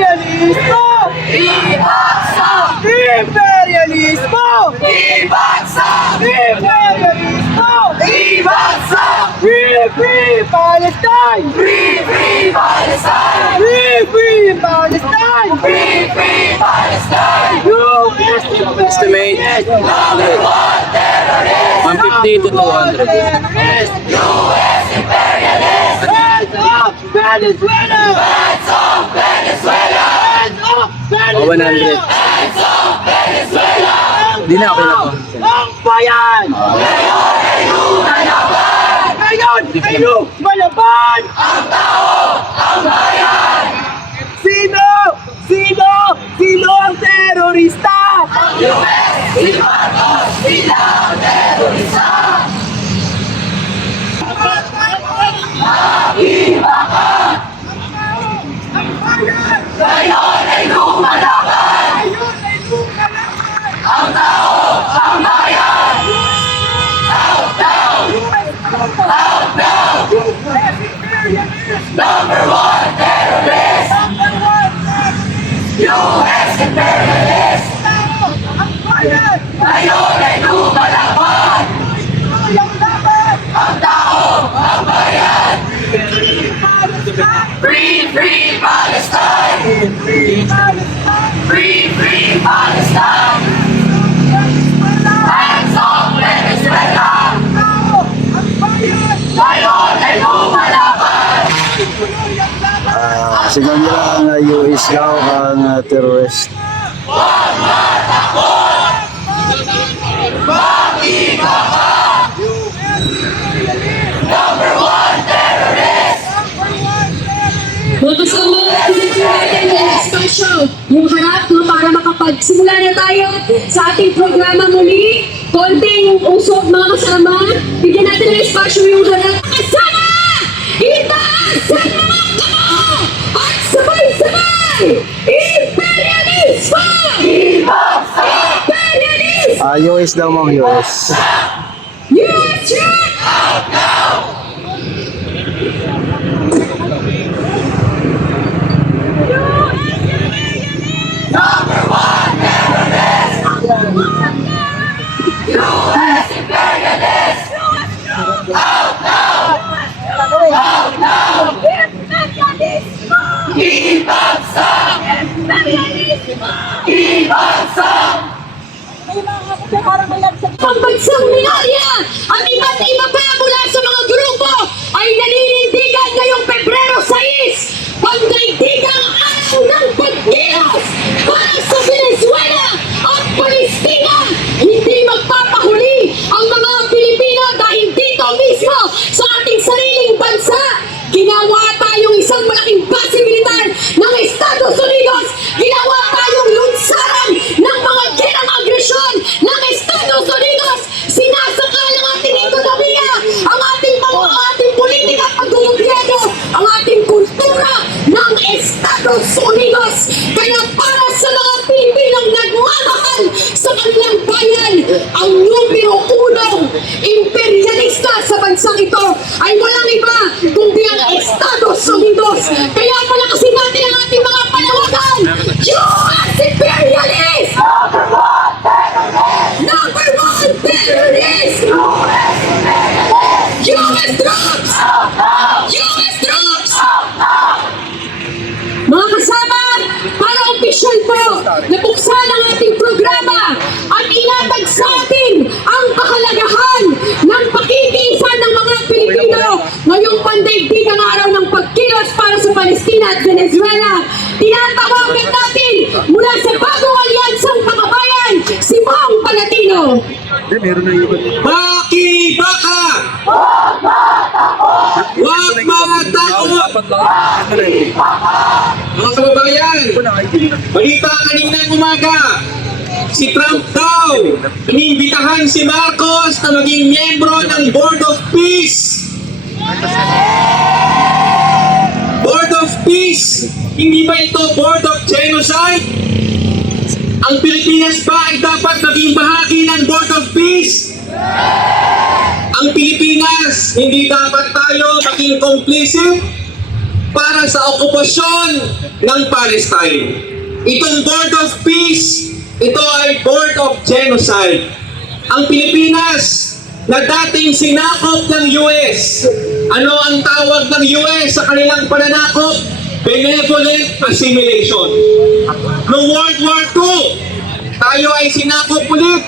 Imperialismo! Imperialismo! Imperialismo! Free, free Palestine! Free, free Palestine! Free, free Palestine! Free, free Palestine! US Estimate Number one terrorist! 150 to 200. US imperialist! Hands up Venezuela! Hands off Venezuela! Hands up O, 100. Venezuela! Hands off Venezuela! Hindi na, okay na to. Ang bayan! Ngayon ay lumalaban! Ngayon ay lumalaban! Ang tao! Ang bayan! Sino? Sino? Sino ang terorista? Ang US! Si Marcos! Sila ang terorista! Nakibakan! Ngayon ay lumalaban! Ang tao! Ang bayan! Out now! Out now! Number one terrorist! US imperialist! Ngayon ay lumalaban! Ang tao! Ang bayan! Free, free Palestine! Free, free Palestine! Hands off Venezuela! Ngayon ay lumalaban! Sigaw nila ang US daw ang terrorist. Huwag matakot! Mag-ibakan! Number one terrorist! Mga kasama, pinagin natin yung espasyo, yung harap no, para makapagsimula na tayo sa ating programa muli. Konting usok mga kasama, bigyan natin ng espasyo yung harap. Kasama! Itaas ang mga kamao! At sabay-sabay! Imperialismo! Imperialismo! US daw ma'am, US. US Jack! Out now! Number one terrorist! US imperialist! Out now! Out now! Ibagsak! Ibagsak! Pambansang Minaya at iba't iba pa mula sa mga grupo ay naninindigan ngayong Pebrero 6, pagdaigdigang araw ng pagkilos para sa Venezuela at Palestina. Hindi magpapahuli ang mga Pilipino dahil dito mismo sa ating sariling bansa. Ginawa tayong isang malaking base militar ng Estados Unidos. Ginawa tayong lunsaran ng mga gerang agresyon ng Estados Unidos. Sinasakal ang ating ekonomiya, ang ating politika at paggobyerno, ang ating kultura ng Estados Unidos. Kaya para sa mga Pilipinong nagmamahal sa kanilang bayan, ang numero unong imperialista sa bansang ito ay walang iba kundi ang Estados Unidos. Kaya palakasin natin ang ating mga panawagan. US imperialist! Number one terrorist! US troops! US troops! Mga kasama, para opisyal po, nabuksan ang ating programa at ilatag sa atin ang kahalagahan ng pakikiisa ng mga Pilipino ngayong pandaigdigang araw ng pagkilos para sa Palestina at Venezuela. Tinatawagan natin mula sa bagong alyansang pakabayan, si Bong Palatino. Baki-baka! Huwag matakot! Mga kababayan, balita kaninang umaga, si Trump daw inimbitahan si Marcos na maging miyembro ng Board of Peace. Hindi ba ito Board of Genocide? Ang Pilipinas ba ay dapat maging bahagi ng Board of Peace? Ang Pilipinas, hindi dapat tayo maging complicit para sa okupasyon ng Palestine. Itong Board of Peace, ito ay Board of Genocide. Ang Pilipinas, na dating sinakop ng US, ano ang tawag ng US sa kanilang pananakop? Benevolent assimilation. Noong World War II, tayo ay sinakop ulit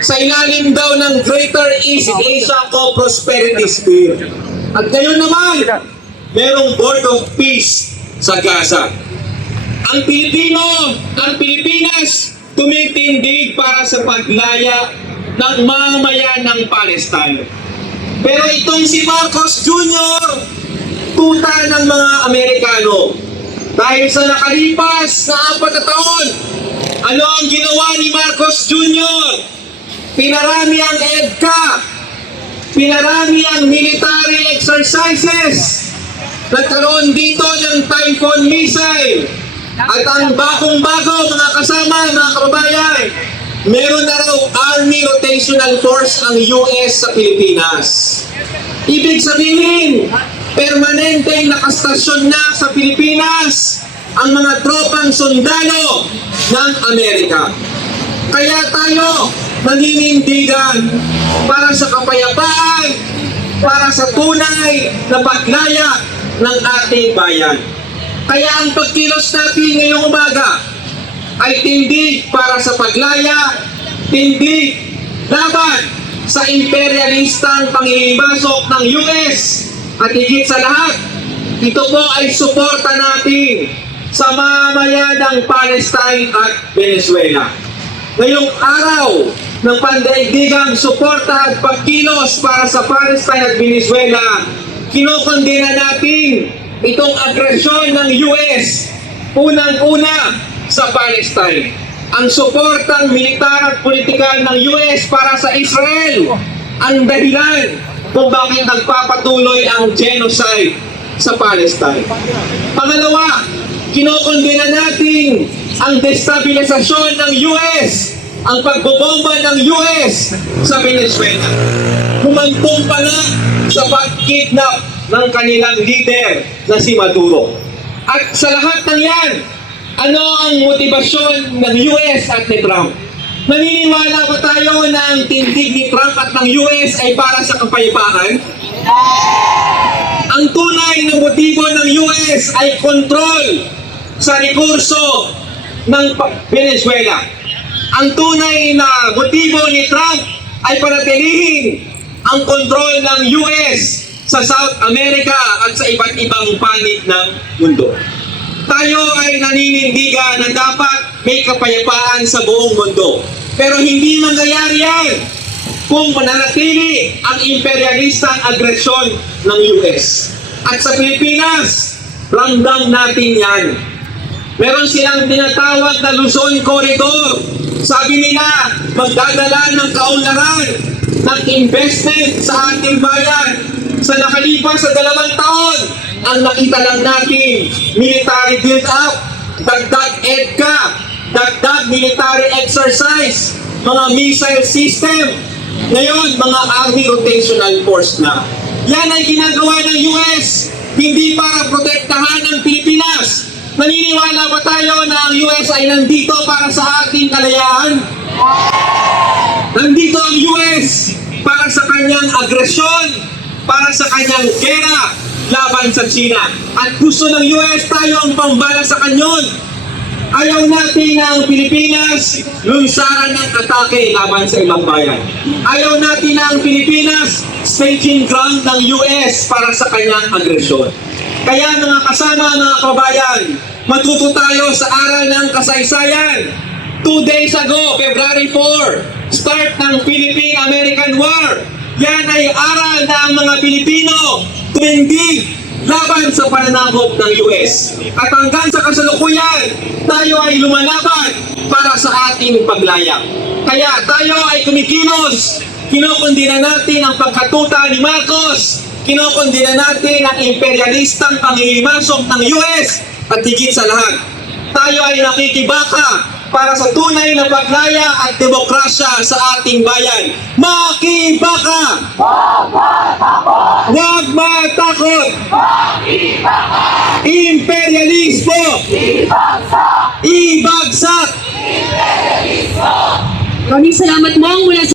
sa ilalim daw ng Greater East Asia Co-Prosperity Sphere. At ngayon naman, merong Board of Peace sa Gaza. Ang Pilipinas, tumitindig para sa paglaya ng mamayan ng Palestine. Pero itong si Marcos Jr., tuta ng mga Amerikano. Dahil sa nakalipas na 4 na taon, ano ang ginawa ni Marcos Jr.? Pinarami ang EDCA, pinarami ang military exercises, nagkaroon dito ng Typhoon missile, at ang bagong-bago mga kasama, mga kababayan, meron na raw Army Rotational Force ang US sa Pilipinas. Ibig sabihin, permanenteng nakastasyon na sa Pilipinas ang mga tropang sundalo ng Amerika. Kaya tayo naninindigan para sa kapayapaan, para sa tunay na paglaya ng ating bayan. Kaya ang pagkilos natin ngayong umaga ay tindig para sa paglaya, tindig laban sa imperialistang pangihimasok ng US. At higit sa lahat, ito po ay suporta natin sa mamayan ng Palestine at Venezuela. Ngayong araw ng pandaigdigang suporta at pagkilos para sa Palestine at Venezuela, kinokondena natin itong agresyon ng US, unang-una sa Palestine. Ang suportang militar at politikal ng US para sa Israel ang dahilan kung bakit nagpapatuloy ang genocide sa Palestine. Pangalawa, kinokondena natin ang destabilisasyon ng US, ang pagbobomba ng US sa Venezuela. Humantong pa na sa pag-kidnap ng kanilang leader na si Maduro. At sa lahat ng yan, ano ang motibasyon ng US at ni Trump? Naniniwala ba tayo na ang tindig ni Trump at ng US ay para sa kapayapaan? Ang tunay na motibo ng US ay control sa rekurso ng Venezuela. Ang tunay na motibo ni Trump ay panatilihin ang kontrol ng US sa South America at sa iba't ibang panig ng mundo. Tayo ay naninindigan na dapat may kapayapaan sa buong mundo. Pero hindi mangyayari yan kung mananatili ang imperialistang agresyon ng US. At sa Pilipinas, ramdam natin yan. Meron silang tinatawag na Luzon Corridor. Sabi nila, magdadala ng kaunlaran ng investment sa ating bayan. Sa nakalipas sa 2 taon, ang nakita lang natin, military build-up, dagdag EDCA, dagdag military exercise, mga missile system, ngayon mga Army Rotational Force na. Yan ay ginagawa ng US, hindi para protektahan ang Pilipinas. Naniniwala ba tayo na ang US ay nandito para sa ating kalayaan? Nandito ang US para sa kanyang agresyon, para sa kanyang gera laban sa China. At gusto ng US tayo ang pambala sa kanyon. Ayaw natin na ang Pilipinas lunsaran ng atake laban sa ibang bayan. Ayaw natin na ang Pilipinas staging ground ng US para sa kanyang agresyon. Kaya mga kasama, mga kabayan, matuto tayo sa aral ng kasaysayan. 2 days ago, February 4, start ng Philippine-American War. Yan ay aral na ang mga Pilipino tumindig laban sa pananakop ng US. At hanggang sa kasalukuyan, tayo ay lumalaban para sa ating paglaya. Kaya tayo ay kumikilos. Kinokondena natin ang pagkatuta ni Marcos. Kinokondena natin ang imperialistang panghihimasok ng US. At higit sa lahat, tayo ay nakikibaka para sa tunay na paglaya at demokrasya sa ating bayan. Makibaka! Huwag matakot! Imperialismo! Ibagsak! Maraming salamat mo mula sa